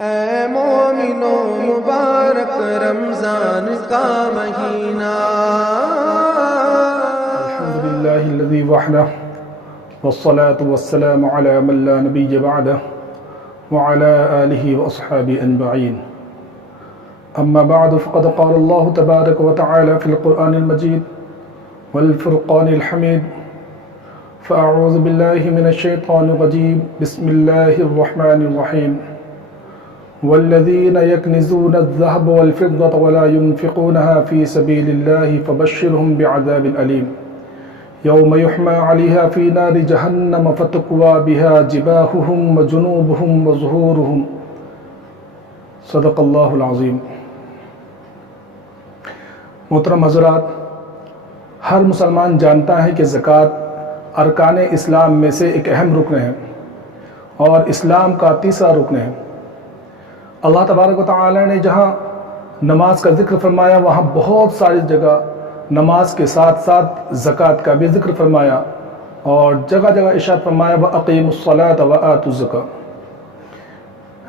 اے مومنو مبارک رمضان کا مہینہ الحمدللہ الذی وحدہ والصلاة والسلام علی من لا نبی بعدہ وعلى آلہ واصحابہ اجمعین اما بعد فقد قال اللہ تبارک وتعالی فی القرآن المجید والفرقان الحمید فاعوذ باللہ من الشیطان الرجیم بسم اللہ الرحمن الرحیم والذين يكنزون الذهب والفضة ولا ينفقونها في سبيل الله فبشرهم بعذاب أليم يوم يحمى عليها في نار جهنم فتكوى بها جباههم وجنوبهم وظهورهم صدق الله العظيم. محترم حضرات، ہر مسلمان جانتا ہے کہ زکوٰۃ ارکان اسلام میں سے ایک اہم رکن ہے اور اسلام کا تیسرا رکن ہے. اللہ تبارک و تعالی نے جہاں نماز کا ذکر فرمایا وہاں بہت ساری جگہ نماز کے ساتھ ساتھ زکوٰۃ کا بھی ذکر فرمایا اور جگہ جگہ ارشاد فرمایا وَأَقِیمُوا الصَّلَاةَ وَآتُوا الزَّکَاةَ.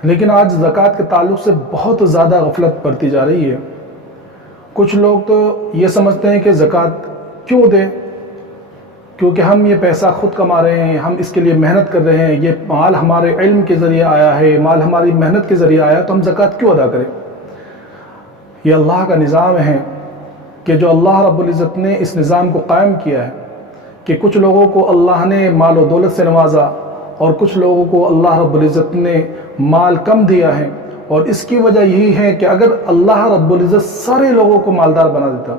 لیکن آج زکوٰۃ کے تعلق سے بہت زیادہ غفلت برتی جا رہی ہے. کچھ لوگ تو یہ سمجھتے ہیں کہ زکوٰۃ کیوں دیں، کیونکہ ہم یہ پیسہ خود کما رہے ہیں، ہم اس کے لیے محنت کر رہے ہیں، یہ مال ہمارے علم کے ذریعے آیا ہے، مال ہماری محنت کے ذریعے آیا، تو ہم زکوٰۃ کیوں ادا کریں. یہ اللہ کا نظام ہے کہ جو اللہ رب العزت نے اس نظام کو قائم کیا ہے کہ کچھ لوگوں کو اللہ نے مال و دولت سے نوازا اور کچھ لوگوں کو اللہ رب العزت نے مال کم دیا ہے. اور اس کی وجہ یہی ہے کہ اگر اللہ رب العزت سارے لوگوں کو مالدار بنا دیتا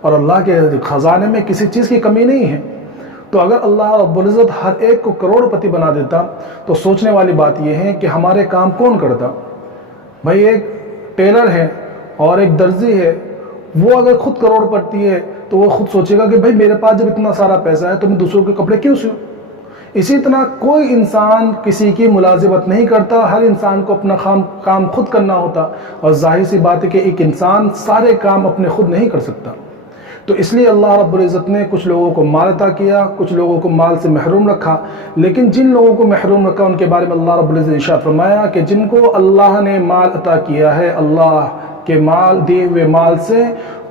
اور اللہ کے خزانے میں کسی چیز کی کمی نہیں ہے، تو اگر اللہ رب العزت ہر ایک کو کروڑ پتی بنا دیتا تو سوچنے والی بات یہ ہے کہ ہمارے کام کون کرتا. بھائی ایک ٹیلر ہے اور ایک درزی ہے، وہ اگر خود کروڑ پتی ہے تو وہ خود سوچے گا کہ بھائی میرے پاس جب اتنا سارا پیسہ ہے تو میں دوسروں کے کپڑے کیوں سیوں. اسی طرح کوئی انسان کسی کی ملازمت نہیں کرتا، ہر انسان کو اپنا کام خود کرنا ہوتا، اور ظاہر سی بات ہے کہ ایک انسان سارے کام اپنے خود نہیں کر سکتا. تو اس لیے اللہ رب العزت نے کچھ لوگوں کو مال عطا کیا، کچھ لوگوں کو مال سے محروم رکھا. لیکن جن لوگوں کو محروم رکھا ان کے بارے میں اللہ رب العزت نے ارشاد فرمایا کہ جن کو اللہ نے مال عطا کیا ہے، اللہ کے مال دیے ہوئے مال سے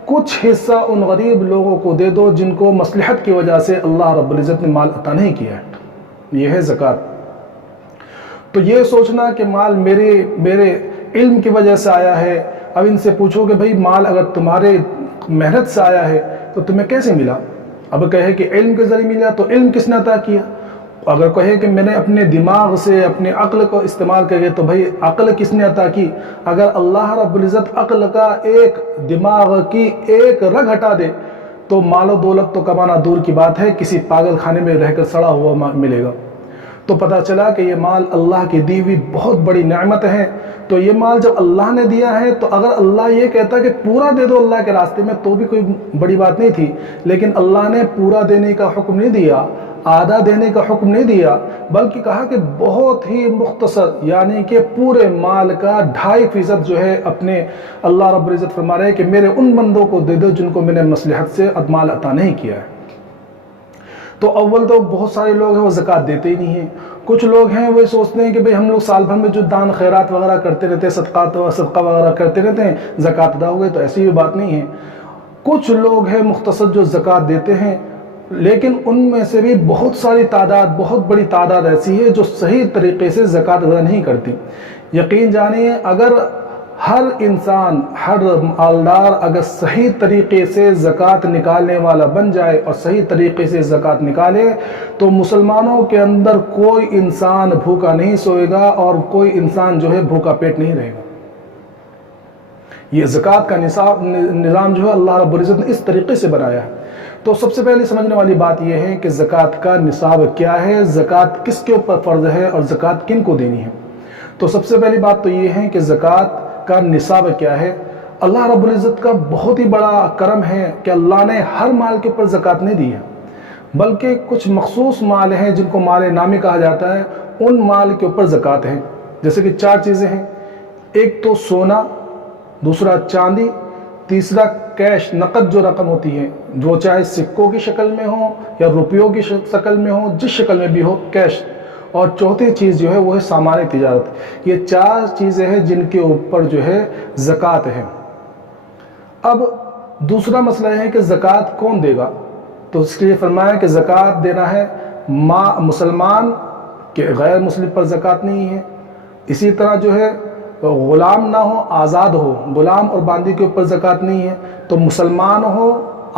کچھ حصہ ان غریب لوگوں کو دے دو جن کو مصلحت کی وجہ سے اللہ رب العزت نے مال عطا نہیں کیا ہے. یہ ہے زکوٰۃ. تو یہ سوچنا کہ مال میرے علم کی وجہ سے آیا ہے، اب ان سے پوچھو کہ بھئی مال اگر تمہارے محنت سے آیا ہے تو تمہیں کیسے ملا. اب کہے کہ علم کے ذریعے ملا تو علم کس نے عطا کیا. اگر کہے کہ میں نے اپنے دماغ سے اپنے عقل کو استعمال کرے تو بھئی عقل کس نے عطا کی. اگر اللہ رب العزت عقل کا ایک دماغ کی ایک رگ ہٹا دے تو مال و دولت تو کمانا دور کی بات ہے، کسی پاگل خانے میں رہ کر سڑا ہوا ملے گا. تو پتہ چلا کہ یہ مال اللہ کی دی ہوئی بہت بڑی نعمت ہے. تو یہ مال جب اللہ نے دیا ہے تو اگر اللہ یہ کہتا کہ پورا دے دو اللہ کے راستے میں تو بھی کوئی بڑی بات نہیں تھی. لیکن اللہ نے پورا دینے کا حکم نہیں دیا، آدھا دینے کا حکم نہیں دیا، بلکہ کہا کہ بہت ہی مختصر، یعنی کہ پورے مال کا 2.5% جو ہے اپنے اللہ رب العزت فرما رہے ہیں کہ میرے ان بندوں کو دے دو جن کو میں نے مصلحت سے مال عطا نہیں کیا ہے. تو اول تو بہت سارے لوگ ہیں وہ زکوٰۃ دیتے ہی نہیں ہیں. کچھ لوگ ہیں وہ سوچتے ہیں کہ بھئی ہم لوگ سال بھر میں جو دان خیرات وغیرہ کرتے رہتے ہیں، صدقہ وغیرہ کرتے رہتے ہیں، زکوٰۃ ادا ہو گئی. تو ایسی بھی بات نہیں ہے. کچھ لوگ ہیں مختصر جو زکوٰۃ دیتے ہیں، لیکن ان میں سے بھی بہت ساری تعداد، بہت بڑی تعداد ایسی ہے جو صحیح طریقے سے زکوٰۃ ادا نہیں کرتی. یقین جانیے اگر ہر انسان، ہر مالدار اگر صحیح طریقے سے زکوٰۃ نکالنے والا بن جائے اور صحیح طریقے سے زکوٰۃ نکالے تو مسلمانوں کے اندر کوئی انسان بھوکا نہیں سوئے گا اور کوئی انسان جو ہے بھوکا پیٹ نہیں رہے گا. یہ زکوٰۃ کا نظام جو ہے اللہ رب العزت نے اس طریقے سے بنایا ہے. تو سب سے پہلے سمجھنے والی بات یہ ہے کہ زکوٰۃ کا نصاب کیا ہے، زکوٰۃ کس کے اوپر فرض ہے اور زکوٰۃ کن کو دینی ہے. تو سب سے پہلی بات تو یہ ہے کہ زکوٰۃ کا نصاب کیا ہے. اللہ رب العزت کا بہت ہی بڑا کرم ہے کہ اللہ نے ہر مال کے اوپر زکوٰۃ نہیں دی ہے، بلکہ کچھ مخصوص مال ہیں جن کو مال نامی کہا جاتا ہے، ان مال کے اوپر زکوٰۃ ہے. جیسے کہ 4 چیزیں ہیں. ایک تو سونا، دوسرا چاندی، تیسرا کیش، نقد جو رقم ہوتی ہے، جو چاہے سکوں کی شکل میں ہو یا روپیوں کی شکل میں ہو، جس شکل میں بھی ہو، کیش. اور چوتھی چیز جو ہے وہ ہے سامان تجارت۔ یہ 4 چیزیں ہیں جن کے اوپر جو ہے زکوٰۃ ہے۔ اب دوسرا مسئلہ یہ ہے کہ زکوٰۃ کون دے گا؟ تو اس کے لیے فرمایا کہ زکوٰۃ دینا ہے مسلمان کہ غیر مسلم پر زکوٰۃ نہیں ہے۔ اسی طرح جو ہے غلام نہ ہو، آزاد ہو، غلام اور باندی کے اوپر زکوٰۃ نہیں ہے، تو مسلمان ہو،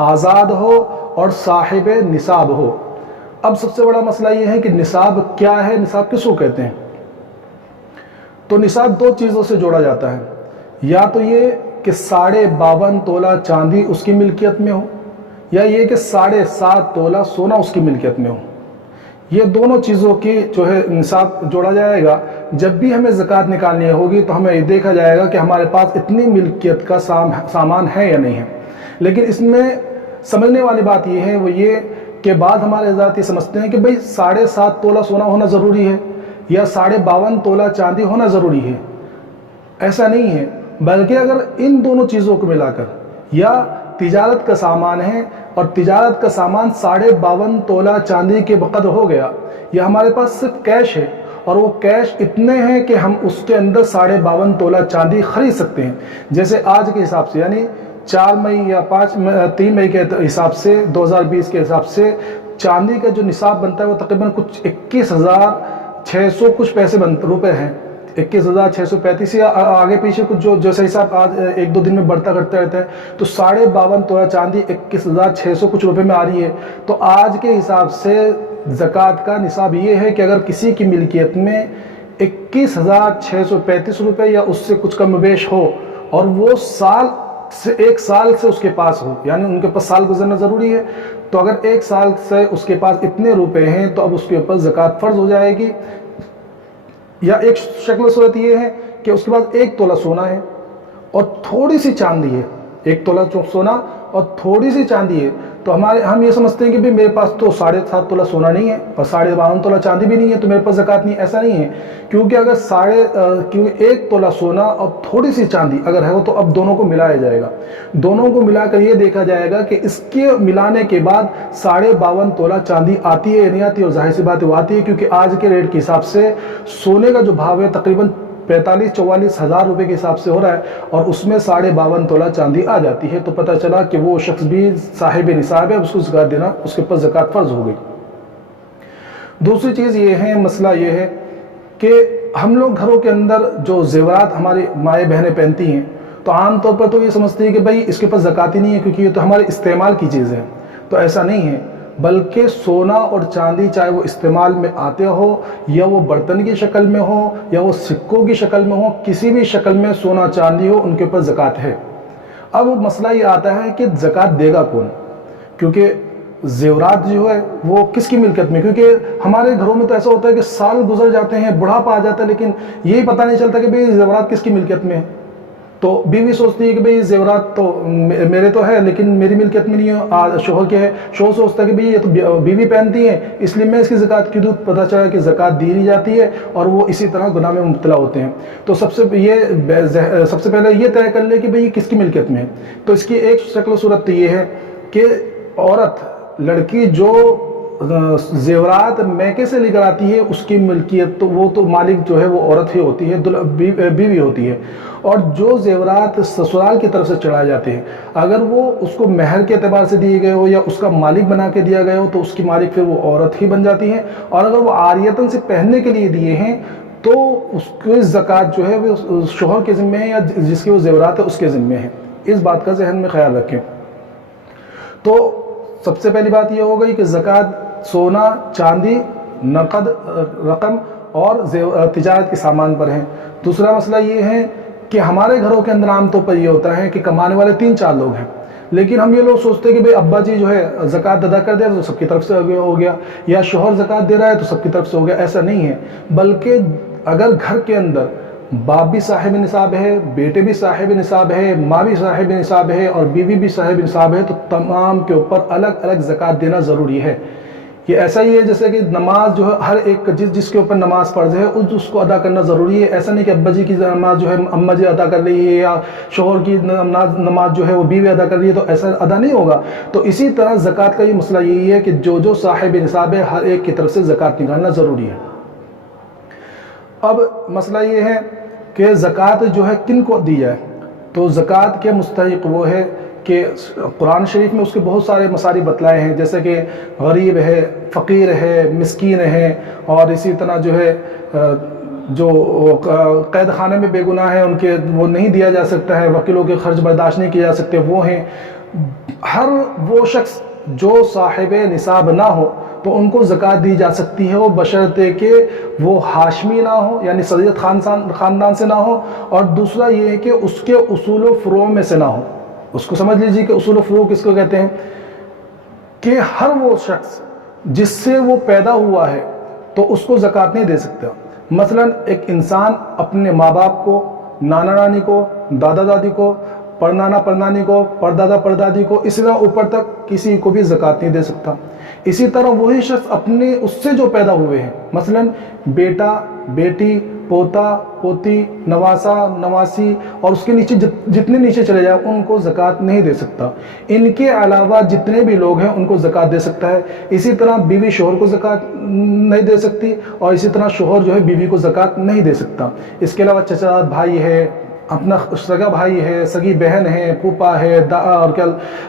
آزاد ہو اور صاحب نصاب ہو۔ اب سب سے بڑا مسئلہ یہ ہے کہ نصاب کیا ہے، نصاب کس کو کہتے ہیں؟ تو نصاب 2 چیزوں سے جوڑا جاتا ہے، یا تو یہ کہ 52.5 تولہ چاندی اس کی ملکیت میں ہو، یا یہ کہ 7.5 تولہ سونا اس کی ملکیت میں ہو۔ یہ دونوں چیزوں کی جو ہے نصاب جوڑا جائے گا۔ جب بھی ہمیں زکوٰۃ نکالنی ہوگی تو ہمیں یہ دیکھا جائے گا کہ ہمارے پاس اتنی ملکیت کا سامان ہے یا نہیں ہے۔ لیکن اس میں سمجھنے والی بات یہ ہے، وہ یہ کہ بعض ہمارے حضرات یہ سمجھتے ہیں کہ بھئی 7.5 تولہ سونا ہونا ضروری ہے یا 52.5 تولہ چاندی ہونا ضروری ہے۔ ایسا نہیں ہے، بلکہ اگر ان دونوں چیزوں کو ملا کر یا تجارت کا سامان ہے اور تجارت کا سامان 52.5 تولہ چاندی کے بقدر ہو گیا، یا ہمارے پاس صرف کیش ہے اور وہ کیش اتنے ہیں کہ ہم اس کے اندر 52.5 تولہ چاندی خرید سکتے ہیں، جیسے آج کے حساب سے یعنی 4 مئی یا 3 مئی کے حساب سے 2020 کے حساب سے چاندی کا جو نصاب بنتا ہے وہ تقریباً کچھ 21,600 کچھ پیسے روپے ہیں، 21,635 یا آگے پیچھے کچھ جو جیسا حساب آج 1-2 دن میں بڑھتا کرتا رہتا ہے، تو 52.5 تولہ چاندی 21,600 کچھ روپے میں آ رہی ہے۔ تو آج کے حساب سے زکوٰۃ کا نصاب یہ ہے کہ اگر کسی کی ملکیت میں 21,635 روپے یا اس سے کچھ کم و بیش ہو اور وہ ایک سال سے اس کے پاس ہو، یعنی ان کے پاس سال گزرنا ضروری ہے، تو اگر 1 سال سے اس کے پاس اتنے روپے ہیں تو اب اس کے اوپر زکوٰۃ فرض ہو جائے گی۔ یا ایک شکل صورت یہ ہے کہ اس کے پاس 1 تولہ سونا ہے اور تھوڑی سی چاندی ہے، 1 تولہ سونا اور تھوڑی سی چاندی ہے، تو ہم یہ سمجھتے ہیں کہ میرے پاس تو 7.5 تولہ سونا نہیں ہے اور 52.5 تولہ چاندی بھی نہیں ہے تو میرے پاس زکوٰۃ نہیں۔ ایسا نہیں ہے، کیونکہ اگر 1 تولہ سونا اور تھوڑی سی چاندی اگر ہے تو اب دونوں کو ملایا جائے گا، دونوں کو ملا کر یہ دیکھا جائے گا کہ اس کے ملانے کے بعد 52.5 تولہ چاندی آتی ہے یا نہیں آتی، اور ظاہر سی بات ہے وہ آتی ہے، کیونکہ آج کے ریٹ کے حساب سے سونے کا جو بھاؤ ہے تقریباً 45-44 ہزار روپے کے حساب سے ہو رہا ہے، اور اس میں 52.5 تولہ چاندی آ جاتی ہے، تو پتہ چلا کہ وہ شخص بھی صاحب نصاب ہے، اس کو زکوٰۃ دینا، اس کے اوپر زکوٰۃ فرض ہو گئی۔ دوسری چیز یہ ہے، مسئلہ یہ ہے کہ ہم لوگ گھروں کے اندر جو زیورات ہماری مائیں بہنیں پہنتی ہیں تو عام طور پر تو یہ سمجھتی ہے کہ بھائی اس کے اوپر زکوٰۃ ہی نہیں ہے کیونکہ یہ تو ہمارے استعمال کی چیز ہے، تو ایسا نہیں ہے، بلکہ سونا اور چاندی چاہے وہ استعمال میں آتے ہو یا وہ برتن کی شکل میں ہو یا وہ سکوں کی شکل میں ہو، کسی بھی شکل میں سونا چاندی ہو ان کے اوپر زکوٰۃ ہے۔ اب مسئلہ یہ آتا ہے کہ زکوٰۃ دے گا کون، کیونکہ زیورات جو ہے وہ کس کی ملکیت میں، کیونکہ ہمارے گھروں میں تو ایسا ہوتا ہے کہ سال گزر جاتے ہیں، بڑھاپا آ جاتا ہے، لیکن یہی پتہ نہیں چلتا کہ بھئی زیورات کس کی ملکیت میں ہے۔ تو بیوی سوچتی ہے کہ بھئی زیورات تو میرے تو ہے لیکن میری ملکیت میں نہیں ہے، شوہر کے ہے، شوہر سوچتا ہے کہ بھئی یہ تو بیوی پہنتی ہے اس لیے میں اس کی زکوٰۃ کیوں دوں، پتہ چلا کہ زکوٰۃ دی نہیں جاتی ہے اور وہ اسی طرح گناہ میں مبتلا ہوتے ہیں۔ تو سب سے پہلے یہ طے کر لے کہ بھئی کس کی ملکیت میں ہے۔ تو اس کی ایک شکل و صورت یہ ہے کہ عورت، لڑکی جو زیورات میکے سے لے کر آتی ہے اس کی ملکیت تو وہ تو مالک جو ہے وہ عورت ہی ہوتی ہے، بیوی ہوتی ہے، اور جو زیورات سسرال کی طرف سے چڑھائے جاتے ہیں اگر وہ اس کو مہر کے اعتبار سے دیے گئے ہو یا اس کا مالک بنا کے دیا گیا ہو تو اس کی مالک پھر وہ عورت ہی بن جاتی ہے، اور اگر وہ عاریتاً سے پہننے کے لیے دیے ہیں تو اس کی زکوٰۃ جو ہے وہ شوہر کے ذمہ ہے یا جس کے وہ زیورات ہے اس کے ذمہ ہے۔ اس بات کا ذہن میں خیال رکھیں۔ تو سب سے پہلی بات یہ ہو گئی کہ زکوٰۃ سونا، چاندی، نقد رقم اور تجارت کے سامان پر ہیں۔ دوسرا مسئلہ یہ ہے کہ ہمارے گھروں کے اندر عام طور پر یہ ہوتا ہے کہ کمانے والے 3-4 لوگ ہیں، لیکن ہم یہ لوگ سوچتے ہیں کہ بھئی ابا جی جو ہے زکوٰۃ ادا کر دے تو سب کی طرف سے ہو گیا، یا شوہر زکوٰۃ دے رہا ہے تو سب کی طرف سے ہو گیا، ایسا نہیں ہے۔ بلکہ اگر گھر کے اندر باپ بھی صاحب نصاب ہے، بیٹے بھی صاحب نصاب ہے، ماں بھی صاحب نصاب ہے اور بیوی بھی صاحب نصاب ہے تو تمام کے اوپر الگ الگ زکوٰۃ دینا ضروری ہے۔ یہ ایسا ہی ہے جیسے کہ نماز جو ہے ہر ایک جس کے اوپر نماز فرض ہے اس کو ادا کرنا ضروری ہے۔ ایسا نہیں کہ ابا جی کی نماز جو ہے اماں جی ادا کر رہی ہے یا شوہر کی نماز جو ہے وہ بیوی ادا کر رہی ہے تو ایسا ادا نہیں ہوگا۔ تو اسی طرح زکوٰۃ کا یہ مسئلہ یہی ہے کہ جو صاحب نصاب ہے ہر ایک کی طرف سے زکوٰۃ نکالنا ضروری ہے۔ اب مسئلہ یہ ہے کہ زکوٰۃ جو ہے کن کو دی جائے؟ تو زکوٰۃ کے مستحق وہ ہے کہ قرآن شریف میں اس کے بہت سارے مصارف بتلائے ہیں، جیسے کہ غریب ہے، فقیر ہے، مسکین ہے، اور اسی طرح جو ہے جو قید خانے میں بے گناہ ہیں ان کے وہ نہیں دیا جا سکتا ہے، وکیلوں کے خرچ برداشت نہیں کیے جا سکتے وہ ہیں۔ ہر وہ شخص جو صاحب نصاب نہ ہو تو ان کو زکوٰۃ دی جا سکتی ہے، وہ بشرطے کہ وہ ہاشمی نہ ہو، یعنی سید خاندان سے نہ ہو، اور دوسرا یہ ہے کہ اس کے اصول و فروع میں سے نہ ہو۔ اس کو سمجھ لیجیے کہ اصول و فروع کس کو کہتے ہیں، کہ ہر وہ شخص جس سے وہ پیدا ہوا ہے تو اس کو زکوٰۃ نہیں دے سکتا۔ مثلا ایک انسان اپنے ماں باپ کو، نانا نانی کو، دادا دادی کو، پرنانا پرنانی کو، پردادا پردادی کو، اسی طرح اوپر تک کسی کو بھی زکوٰۃ نہیں دے سکتا۔ اسی طرح وہی شخص اپنے اس سے جو پیدا ہوئے ہیں، مثلا بیٹا، بیٹی، پوتا، پوتی، نواسا، نواسی، اور اس کے نیچے جتنے نیچے چلے جائیں ان کو زکوٰۃ نہیں دے سکتا۔ ان کے علاوہ جتنے بھی لوگ ہیں ان کو زکوٰۃ دے سکتا ہے۔ اسی طرح بیوی شوہر کو زکوٰۃ نہیں دے سکتی، اور اسی طرح شوہر جو ہے بیوی کو زکوٰۃ نہیں دے سکتا۔ اس کے علاوہ چچا بھائی ہے، اپنا سگا بھائی ہے، سگی بہن ہے، پھوپھا ہے، اور کیا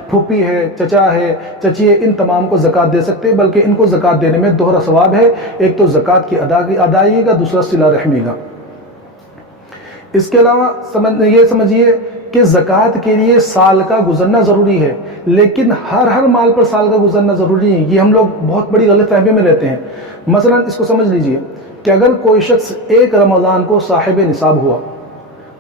پھوپھی ہے، چچا ہے، چچی ہے، ان تمام کو زکوٰۃ دے سکتے، بلکہ ان کو زکوٰۃ دینے میں دوہرا ثواب ہے، ایک تو زکوٰۃ کی ادائیگی کا، دوسرا صلہ رحمی کا۔ اس کے علاوہ یہ سمجھیے کہ زکوٰۃ کے لیے سال کا گزرنا ضروری ہے، لیکن ہر مال پر سال کا گزرنا ضروری ہے، یہ ہم لوگ بہت بڑی غلط فہمی میں رہتے ہیں۔ مثلا اس کو سمجھ لیجئے کہ اگر کوئی شخص ایک رمضان کو صاحب نصاب ہوا،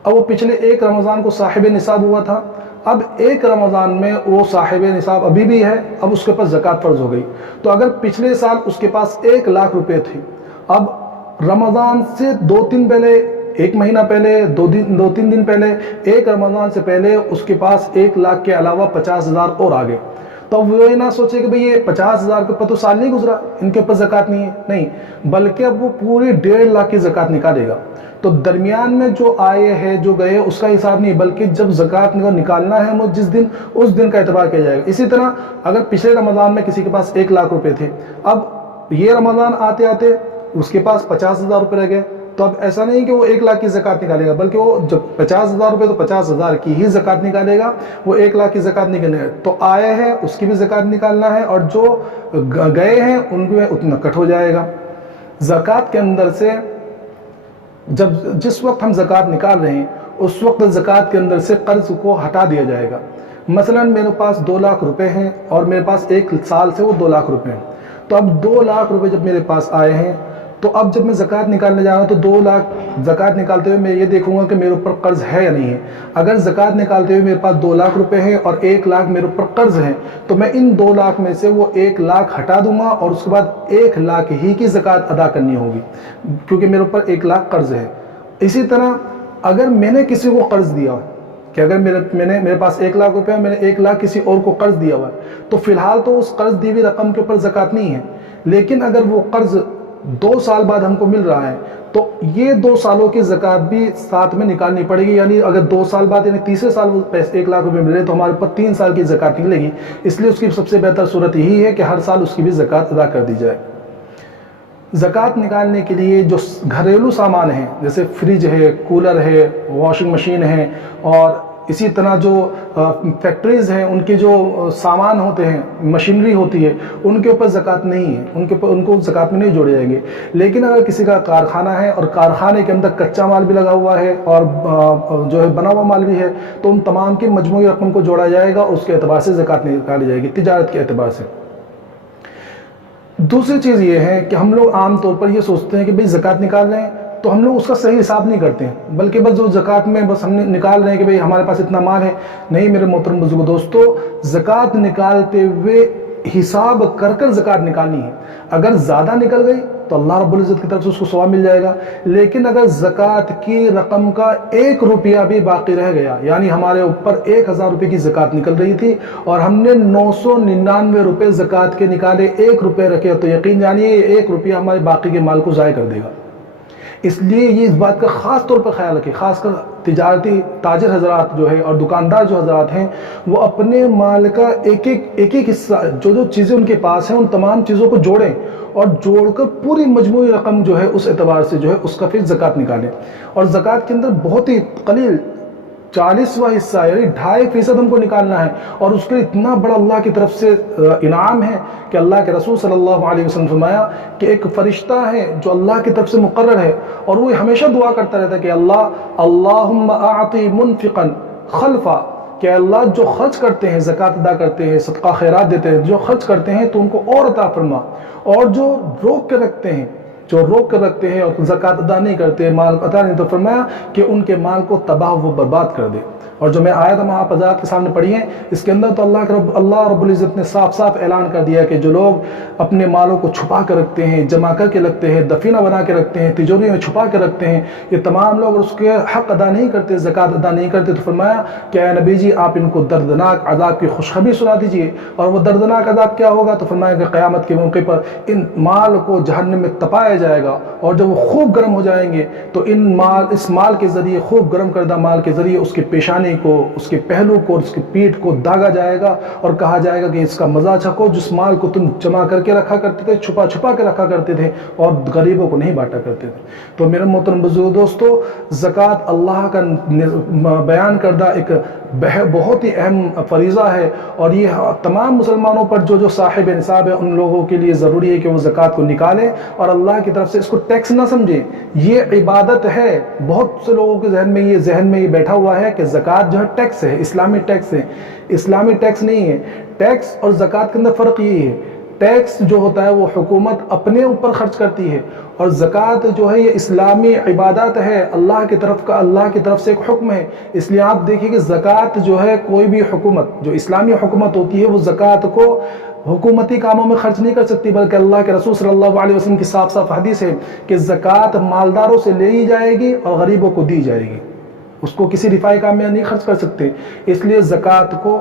اب وہ پچھلے ایک رمضان کو صاحب نصاب ہوا تھا، اب ایک رمضان میں وہ صاحب نصاب ابھی بھی ہے، اب اس کے پاس زکوٰۃ فرض ہو گئی۔ تو اگر پچھلے سال اس کے پاس 1,00,000 روپے تھے، اب رمضان سے 2-3 پہلے، ایک مہینہ پہلے، 2-3 دن پہلے، ایک رمضان سے پہلے اس کے پاس 1,00,000 کے علاوہ 50,000 اور آ گئے، تو اب وہ یہ نہ سوچے کہ بھئی یہ 50,000 کے اوپر تو سال نہیں گزرا، ان کے اوپر زکوٰۃ نہیں ہے، نہیں، بلکہ اب وہ پوری 1,50,000 کی زکوٰۃ نکالے گا۔ تو درمیان میں جو آئے ہیں جو گئے اس کا حساب نہیں، بلکہ جب زکوٰۃ نکالنا ہے وہ جس دن، اس دن کا اعتبار کیا جائے گا۔ اسی طرح اگر پچھلے رمضان میں کسی کے پاس 1,00,000 روپے تھے، اب یہ رمضان آتے آتے اس کے پاس 50,000 روپے رہ گئے، تو اب ایسا نہیں کہ وہ 1,00,000 کی زکوٰۃ نکالے گا، بلکہ وہ جب 50,000 روپے تو 50,000 کی ہی زکوٰۃ نکالے گا، وہ 1,00,000 کی زکوٰۃ نہیں کرنے گا۔ تو آئے ہیں اس کی بھی زکوٰۃ نکالنا ہے، اور جو گئے ہیں ان میں اتنا کٹ ہو جائے گا۔ زکوٰۃ کے اندر سے جس وقت ہم زکوٰۃ نکال رہے ہیں اس وقت زکوٰۃ کے اندر سے قرض کو ہٹا دیا جائے گا۔ مثلا میرے پاس 2,00,000 روپے ہیں اور میرے پاس ایک سال سے وہ 2,00,000 روپے ہیں، تو اب 2,00,000 روپے جب میرے پاس آئے ہیں تو اب جب میں زکوٰۃ نکالنے جا رہا ہوں تو 2,00,000 زکوٰۃ نکالتے ہوئے میں یہ دیکھوں گا کہ میرے اوپر قرض ہے یا نہیں ہے۔ اگر زکوٰۃ نکالتے ہوئے میرے پاس 2,00,000 روپے ہیں اور 1,00,000 میرے اوپر قرض ہے، تو میں ان 2,00,000 میں سے وہ 1,00,000 ہٹا دوں گا، اور اس کے بعد 1,00,000 ہی کی زکوٰۃ ادا کرنی ہوگی، کیونکہ میرے اوپر 1,00,000 قرض ہے۔ اسی طرح اگر میں نے کسی کو قرض دیا کہ اگر میرے پاس 1,00,000 روپے ہے، میں نے 1,00,000 کسی اور کو قرض دیا ہوا ہے، تو فی الحال تو اس قرض دی ہوئی رقم کے اوپر زکوٰۃ نہیں ہے، لیکن اگر وہ قرض 2 سال بعد ہم کو مل رہا ہے تو یہ 2 سالوں کی زکوٰۃ بھی ساتھ میں نکالنی پڑے گی، یعنی اگر 2 سال بعد یعنی تیسرے سال وہ 1,00,000 روپے مل رہے تو ہمارے اوپر 3 سال کی زکوٰۃ نکلے گی۔ اس لیے اس کی سب سے بہتر صورت یہی ہے کہ ہر سال اس کی بھی زکوٰۃ ادا کر دی جائے۔ زکوٰۃ نکالنے کے لیے جو گھریلو سامان ہیں جیسے فریج ہے، کولر ہے، واشنگ مشین ہے، اور اسی طرح جو فیکٹریز ہیں ان کے جو سامان ہوتے ہیں، مشینری ہوتی ہے، ان کے اوپر زکوٰۃ نہیں ہے، ان کو زکوٰۃ میں نہیں جوڑے جائیں گے۔ لیکن اگر کسی کا کارخانہ ہے اور کارخانے کے اندر کچا مال بھی لگا ہوا ہے اور جو ہے بنا ہوا مال بھی ہے، تو ان تمام کی مجموعی رقم کو جوڑا جائے گا، اس کے اعتبار سے زکوٰۃ نکالی جائے گی، تجارت کے اعتبار سے۔ دوسری چیز یہ ہے کہ ہم لوگ عام طور پر یہ سوچتے ہیں کہ بھئی زکوٰۃ نکال رہے ہیں تو ہم لوگ اس کا صحیح حساب نہیں کرتے ہیں، بلکہ بس جو زکوٰۃ میں بس ہم نکال رہے ہیں کہ بھئی ہمارے پاس اتنا مال ہے۔ نہیں میرے محترم بزرگو دوستو، زکوٰۃ نکالتے ہوئے حساب کر زکوٰۃ نکالنی ہے۔ اگر زیادہ نکل گئی تو اللہ رب العزت کی طرف سے اس کو ثواب مل جائے گا، لیکن اگر زکوٰۃ کی رقم کا 1 روپیہ بھی باقی رہ گیا، یعنی ہمارے اوپر 1,000 روپے کی زکوٰۃ نکل رہی تھی اور ہم نے 999 روپے زکوٰۃ کے نکالے، 1 روپے رکھے، تو یقین جانیے یہ 1 روپیہ ہمارے باقی کے مال کو ضائع کر دے گا۔ اس لیے یہ اس بات کا خاص طور پر خیال رکھیں، خاص کر تجارتی تاجر حضرات جو ہے اور دکاندار جو حضرات ہیں، وہ اپنے مال کا ایک ایک حصہ، جو چیزیں ان کے پاس ہیں ان تمام چیزوں کو جوڑیں اور جوڑ کر پوری مجموعی رقم جو ہے اس اعتبار سے جو ہے اس کا پھر زکوٰۃ نکالیں. اور زکوٰۃ کے اندر بہت ہی قلیل 40واں حصہ یعنی 2.5% ہم کو نکالنا ہے. اور اس کے لیے اتنا بڑا اللہ کی طرف سے انعام ہے کہ اللہ کے رسول صلی اللہ علیہ وسلم فرمایا کہ ایک فرشتہ ہے جو اللہ کی طرف سے مقرر ہے اور وہ ہمیشہ دعا کرتا رہتا ہے کہ اللہم اعطی منفقا خلفا، کہ اللہ جو خرچ کرتے ہیں، زکوٰۃ ادا کرتے ہیں، صدقہ خیرات دیتے ہیں، جو خرچ کرتے ہیں تو ان کو اور عطا فرما، اور جو روک کے رکھتے ہیں اور زکوٰۃ ادا نہیں کرتے، مال عطا نہیں، تو فرمایا کہ ان کے مال کو تباہ و برباد کر دے. اور جو میں آیت ہم آپ حضرات کے سامنے پڑھی ہیں اس کے اندر تو اللہ رب العزت نے صاف صاف اعلان کر دیا کہ جو لوگ اپنے مالوں کو چھپا کر رکھتے ہیں، جمع کر کے رکھتے ہیں، دفینہ بنا کے رکھتے ہیں، تجوری میں چھپا کے رکھتے ہیں، یہ تمام لوگ اس کے حق ادا نہیں کرتے، زکوٰۃ ادا نہیں کرتے، تو فرمایا کہ اے نبی جی آپ ان کو دردناک عذاب کی خوشخبری سنا دیجئے. اور وہ دردناک عذاب کیا ہوگا؟ تو فرمایا کہ قیامت کے موقع پر ان مال کو جہنم میں تپایا جائے گا، اور جب وہ خوب گرم ہو جائیں گے تو اس مال کے ذریعے، خوب گرم کردہ مال کے ذریعے اس کی پیشانی کو، اس کے پہلو کو، اس کی پیٹھ کو داغا جائے گا اور کہا جائے گا کہ اس کا مزہ چکھو جس مال کو تم جمع کر کے رکھا کرتے تھے، چھپا کے رکھا کرتے تھے اور غریبوں کو نہیں بانٹا کرتے تھے. تو میرے محترم بزرگ دوستو، زکوٰۃ اللہ کا بیان کردہ ایک بہت ہی اہم فریضہ ہے، اور یہ تمام مسلمانوں پر جو صاحب نصاب ہے ان لوگوں کے لیے ضروری ہے کہ وہ زکوٰۃ کو نکالیں اور اللہ کی طرف سے اس کو ٹیکس نہ سمجھیں. یہ عبادت ہے. بہت سے لوگوں کے ذہن میں یہ بیٹھا ہوا ہے کہ زکوٰۃ جو ہے ٹیکس ہے، اسلامی ٹیکس ہے. اسلامی ٹیکس نہیں ہے. ٹیکس اور زکوٰۃ کے اندر فرق یہی ہے، ٹیکس جو ہوتا ہے وہ حکومت اپنے اوپر خرچ کرتی ہے، اور زکوٰۃ جو ہے یہ اسلامی عبادت ہے، اللہ کی طرف سے ایک حکم ہے. اس لیے آپ دیکھیں کہ زکوٰۃ جو ہے کوئی بھی حکومت، جو اسلامی حکومت ہوتی ہے، وہ زکوٰۃ کو حکومتی کاموں میں خرچ نہیں کر سکتی، بلکہ اللہ کے رسول صلی اللہ علیہ وسلم کی صاف صاف حدیث ہے کہ زکوٰۃ مالداروں سے لی جائے گی اور غریبوں کو دی جائے گی. اس کو کسی رفاہی کام میں نہیں خرچ کر سکتے. اس لیے زکوٰۃ کو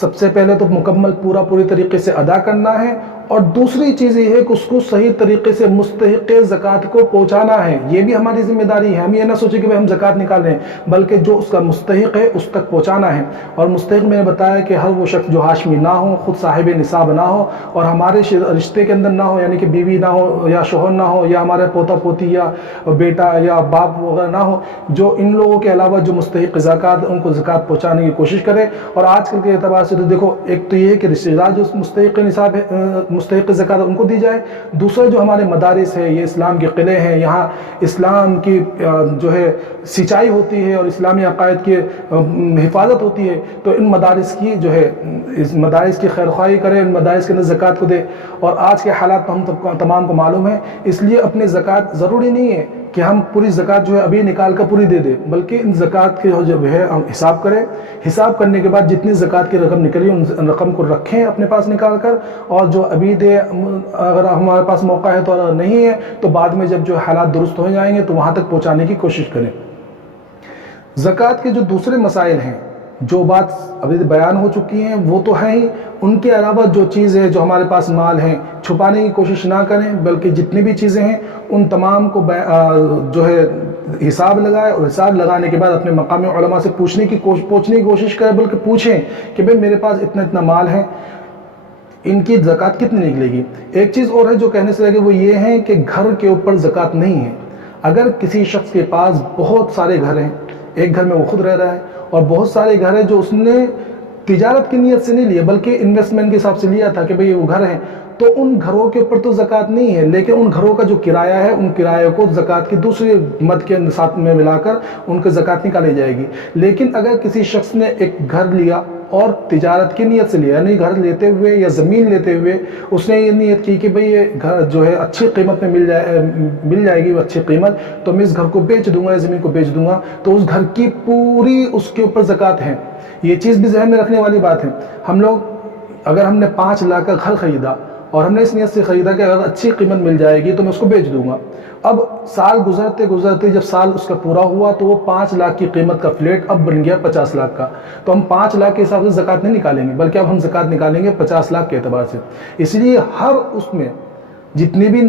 سب سے پہلے تو مکمل پوری طریقے سے ادا کرنا ہے، اور دوسری چیز یہ ہے کہ اس کو صحیح طریقے سے مستحق زکوٰۃ کو پہنچانا ہے. یہ بھی ہماری ذمہ داری ہے. ہم یہ نہ سوچیں کہ ہم زکوٰۃ نکال رہے ہیں، بلکہ جو اس کا مستحق ہے اس تک پہنچانا ہے. اور مستحق میں نے بتایا کہ ہر وہ شخص جو ہاشمی نہ ہو، خود صاحب نصاب نہ ہو، اور ہمارے رشتے کے اندر نہ ہو، یعنی کہ بیوی نہ ہو یا شوہر نہ ہو یا ہمارے پوتا پوتی یا بیٹا یا باپ وغیرہ نہ ہو. جو ان لوگوں کے علاوہ جو مستحق زکوٰۃ ان کو زکوٰۃ پہنچانے کی کوشش کرے. اور آج کل کے اعتبار سے تو دیکھو، ایک تو یہ ہے کہ رشتے دار جو مستحق زکوٰۃ ان کو دی جائے. دوسرا جو ہمارے مدارس ہے، یہ اسلام کے قلعے ہیں، یہاں اسلام کی جو ہے سچائی ہوتی ہے اور اسلامی عقائد کی حفاظت ہوتی ہے، تو ان مدارس کی جو ہے اس مدارس کی خیرخواہی کرے، ان مدارس کے اندر زکوٰۃ کو دے. اور آج کے حالات تو ہم تمام کو معلوم ہے، اس لیے اپنی زکوٰۃ ضروری نہیں ہے کہ ہم پوری زکوٰۃ جو ہے ابھی نکال کر پوری دے دیں، بلکہ ان زکوٰۃ کے جو ہے ہم حساب کریں. حساب کرنے کے بعد جتنی زکوٰۃ کی رقم نکلی ان رقم کو رکھیں اپنے پاس نکال کر، اور جو ابھی دے اگر ہمارے پاس موقع ہے تو، اگر نہیں ہے تو بعد میں جب جو حالات درست ہو جائیں گے تو وہاں تک پہنچانے کی کوشش کریں. زکوٰۃ کے جو دوسرے مسائل ہیں، جو بات ابھی بیان ہو چکی ہیں وہ تو ہیں ہی، ان کے علاوہ جو چیز ہے، جو ہمارے پاس مال ہیں، چھپانے کی کوشش نہ کریں، بلکہ جتنی بھی چیزیں ہیں ان تمام کو جو ہے حساب لگائے، اور حساب لگانے کے بعد اپنے مقامی علماء سے پوچھنے کی کوشش کریں، بلکہ پوچھیں کہ بھئی میرے پاس اتنا مال ہے، ان کی زکوٰۃ کتنی نکلے گی. ایک چیز اور ہے جو کہنے سے لگے، وہ یہ ہے کہ گھر کے اوپر زکوٰۃ نہیں ہے. اگر کسی شخص کے پاس بہت سارے گھر ہیں، ایک گھر میں وہ خود رہ رہا ہے اور بہت سارے گھر ہیں جو اس نے تجارت کی نیت سے نہیں لیے بلکہ انویسٹمنٹ کے حساب سے لیا تھا کہ بھئی وہ گھر ہیں، تو ان گھروں کے اوپر تو زکوٰۃ نہیں ہے، لیکن ان گھروں کا جو کرایہ ہے ان کرایہ کو زکوٰۃ کی دوسری مد کے ساتھ میں ملا کر ان کو زکوٰۃ نکالی جائے گی. لیکن اگر کسی شخص نے ایک گھر لیا اور تجارت کی نیت سے لیا، یعنی گھر لیتے ہوئے یا زمین لیتے ہوئے اس نے یہ نیت کی کہ بھئی یہ گھر جو ہے اچھی قیمت میں مل جائے گی، وہ اچھی قیمت، تو میں اس گھر کو بیچ دوں گا یا زمین کو بیچ دوں گا، تو اس گھر کی پوری اس کے اوپر زکوٰۃ ہے. یہ چیز بھی ذہن میں رکھنے والی بات ہے. ہم لوگ اگر ہم نے 5 لاکھ کا گھر خریدا اور ہم نے اس نیت سے خریدا کہ اگر اچھی قیمت مل جائے گی تو میں اس کو بیچ دوں گا. اب سال گزرتے جب سال اس کا پورا ہوا تو وہ 5 لاکھ کی قیمت کا فلیٹ اب بن گیا 50 لاکھ کا. تو ہم 5 لاکھ کے حساب سے زکوٰۃ نہیں نکالیں گے، بلکہ اب ہم زکوٰۃ نکالیں گے 50 لاکھ کے اعتبار سے. اس لیے ہر اس میں جتنی بھی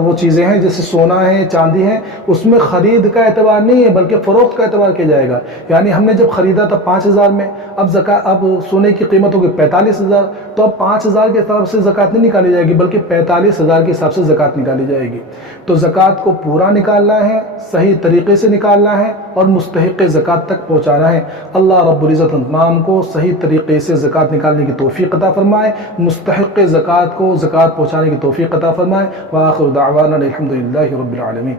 وہ چیزیں ہیں جیسے سونا ہے چاندی ہے اس میں خرید کا اعتبار نہیں ہے بلکہ فروخت کا اعتبار کیا جائے گا. یعنی ہم نے جب خریدا تھا 5,000 میں, اب سونے کی قیمت ہوگی 45,000, تو اب 5,000 کے حساب سے زکوٰۃ نہیں نکالی جائے گی بلکہ 45,000 کے حساب سے زکوٰۃ نکالی جائے گی. تو زکوٰۃ کو پورا نکالنا ہے, صحیح طریقے سے نکالنا ہے اور مستحق زکوٰۃ تک پہنچانا ہے. اللہ رب العزت تمام کو صحیح طریقے سے زکوٰۃ نکالنے کی توفیق عطا فرمائے, مستحق زکوٰۃ کو زکوٰۃ پہنچانے کی توفیق عطا فرمائے. وآخر دعوانا الحمد للہ رب العالمین.